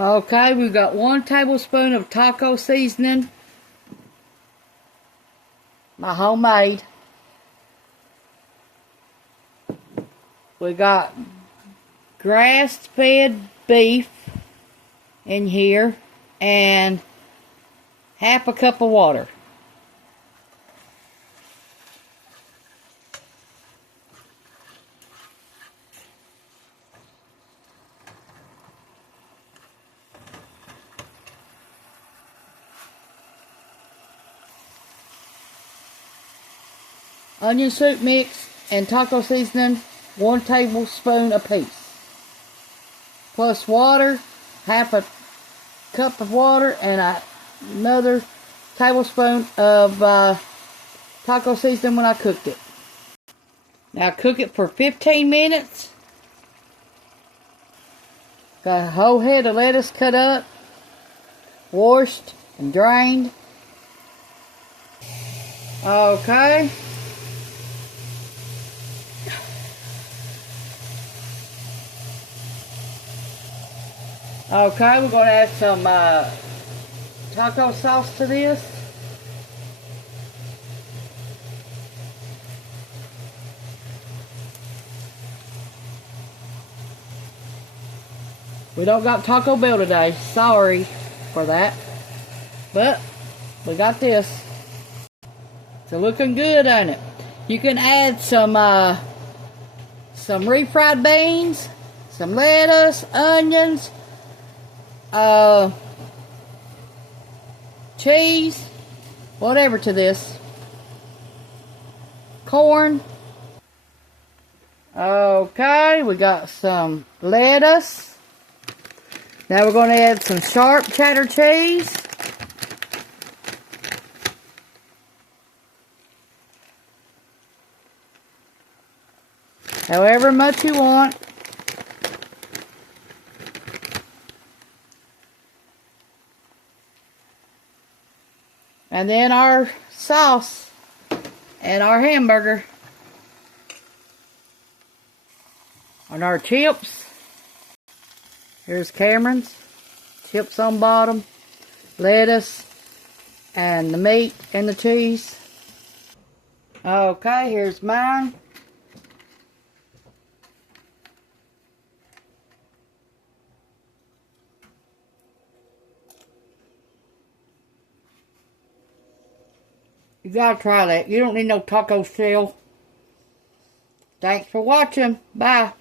Okay, we've got 1 tablespoon of taco seasoning. My homemade. We got grass-fed beef in here and half a cup of water. Onion soup mix and taco seasoning, 1 tablespoon apiece. Plus water, half a cup of water, and another tablespoon of taco seasoning when I cooked it. Now cook it for 15 minutes. Got a whole head of lettuce cut up, washed and drained. Okay. Okay, we're going to add some taco sauce to this. We don't got Taco Bell today. Sorry for that. But we got this. It's looking good, ain't it? You can add some refried beans, some lettuce, onions, cheese, whatever to this. Corn. Okay, we got some lettuce. Now we're going to add some sharp cheddar cheese. However much you want. And then our sauce and our hamburger. And our chips. Here's Cameron's. Chips on bottom. Lettuce. And the meat and the cheese. Okay, here's mine. You gotta try that. You don't need no taco shell. Thanks for watching. Bye.